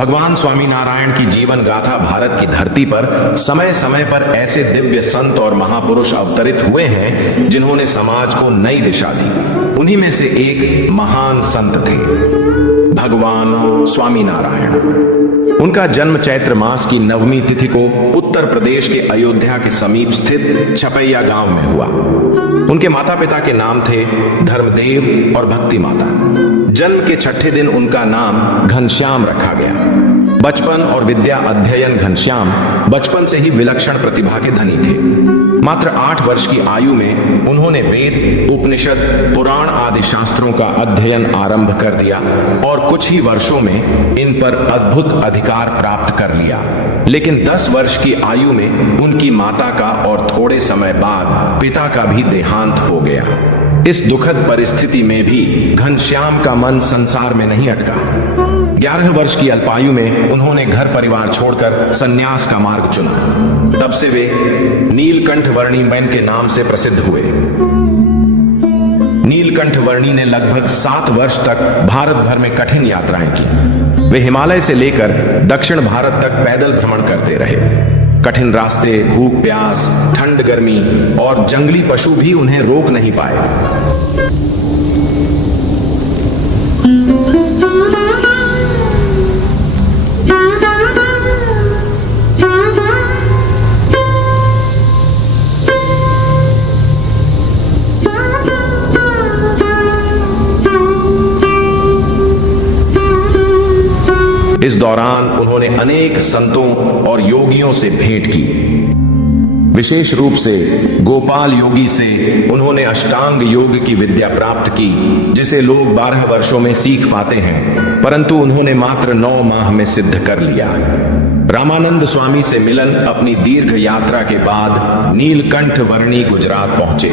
भगवान स्वामीनारायण की जीवन गाथा भारत की धरती पर समय समय पर ऐसे दिव्य संत और महापुरुष अवतरित हुए हैं जिन्होंने समाज को नई दिशा दी। उन्हीं में से एक महान संत थे भगवान स्वामीनारायण। उनका जन्म चैत्र मास की 9वीं तिथि को उत्तर प्रदेश के अयोध्या के समीप स्थित छपैया गांव में हुआ। उनके माता पिता के नाम थे धर्मदेव और भक्ति माता। जन्म के 6ठे दिन उनका नाम घनश्याम रखा गया। बचपन और विद्या अध्ययन घनश्याम बचपन से ही विलक्षण प्रतिभा के धनी थे। मात्र 8 वर्ष की आयु में उन्होंने वेद, उपनिषद, पुराण आदि शास्त्रों का अध्ययन आरंभ कर दिया और कुछ ही वर्षों में इन पर अद्भुत अधिकार प्राप्त कर लिया। लेकिन 10 वर्ष की आयु में उनकी माता का और थोड़े समय बाद पिता का भी देहांत हो गया। इस दुखद परिस्थिति में भी घनश्याम का मन संसार में नहीं अटका। 11 वर्ष की अल्पायु में उन्होंने घर परिवार छोड़कर सन्यास का मार्ग चुना। तब से वे नीलकंठ वर्णी मैन के नाम से प्रसिद्ध हुए। नीलकंठ वर्णी ने लगभग 7 वर्ष तक भारत भर में कठिन यात्राएं की। वे हिमालय से लेकर दक्षिण भारत तक पैदल भ्रमण करते रहे। कठिन रास्ते, भूख प्यास, ठंड गर्मी और जंगली पशु भी उन्हें रोक नहीं पाए। इस दौरान उन्होंने अनेक संतों और योगियों से भेंट की। विशेष रूप से गोपाल योगी से उन्होंने अष्टांग योग की विद्या प्राप्त की, जिसे लोग 12 वर्षों में सीख पाते हैं, परंतु उन्होंने मात्र 9 माह में सिद्ध कर लिया। रामानंद स्वामी से मिलन अपनी दीर्घ यात्रा के बाद नीलकंठ वर्णी गुजरात पहुंचे।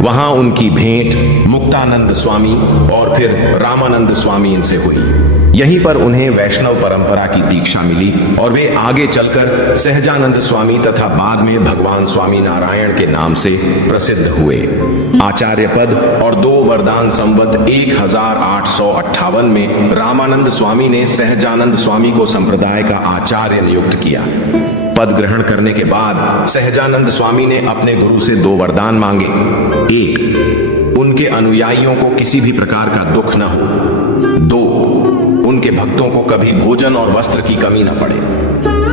वहां उनकी भेंट मुक्तानंद स्वामी और फिर रामानंद स्वामी इनसे हुई। यहीं पर उन्हें वैष्णव परंपरा की दीक्षा मिली और वे आगे चलकर सहजानंद स्वामी तथा बाद में भगवान स्वामीनारायण के नाम से प्रसिद्ध हुए। आचार्य पद और 2 वरदान संवत 1858 में रामानंद स्वामी ने सहजानंद स्वामी को संप्रदाय का आचार्य नियुक्त किया। पद ग्रहण करने के बाद सहजानंद स्वामी ने अपने गुरु से 2 वरदान मांगे। 1, उनके अनुयायियों को किसी भी प्रकार का दुख न हो। 2, उनके भक्तों को कभी भोजन और वस्त्र की कमी न पड़े।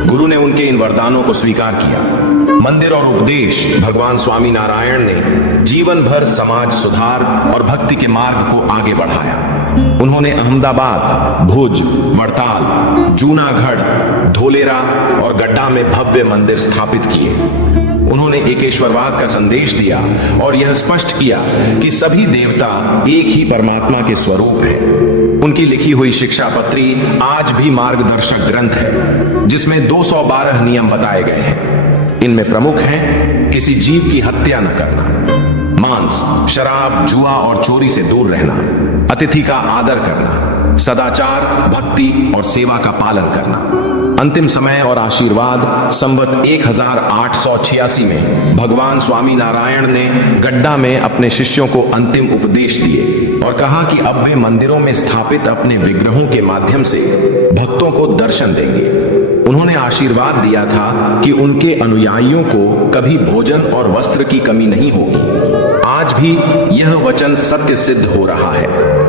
गुरु ने उनके इन वरदानों को स्वीकार किया। मंदिर और उपदेश भगवान स्वामीनारायण ने जीवन भर समाज सुधार और भक्ति के मार्ग को आगे बढ़ाया। उन्होंने अहमदाबाद, भुज, वड़ताल, जूनागढ़, धोलेरा और गड्ढा में भव्य मंदिर स्थापित किए। उन्होंने एकेश्वरवाद का संदेश दिया और यह स्पष्ट किया कि सभी देवता एक ही परमात्मा के स्वरूप हैं। उनकी लिखी हुई शिक्षा पत्री आज भी मार्गदर्शक ग्रंथ है, जिसमें 212 नियम बताए गए हैं। इनमें प्रमुख हैं किसी जीव की हत्या न करना, मांस, शराब, जुआ और चोरी से दूर रहना, अतिथि का आदर करना, सदाचार, भक्ति और सेवा का पालन करना। अंतिम समय और आशीर्वाद संवत 1886 में भगवान स्वामीनारायण ने गड्ढा में अपने शिष्यों को अंतिम उपदेश दिए और कहा कि अब वे मंदिरों में स्थापित अपने विग्रहों के माध्यम से भक्तों को दर्शन देंगे। उन्होंने आशीर्वाद दिया था कि उनके अनुयायियों को कभी भोजन और वस्त्र की कमी नहीं होगी। आज भी यह वचन सत्य सिद्ध हो रहा है।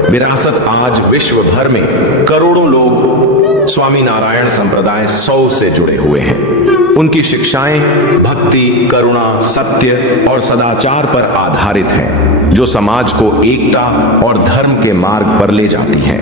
विरासत आज विश्व भर में करोड़ों लोग स्वामीनारायण संप्रदाय 100 से जुड़े हुए हैं। उनकी शिक्षाएं भक्ति, करुणा, सत्य और सदाचार पर आधारित हैं, जो समाज को एकता और धर्म के मार्ग पर ले जाती हैं।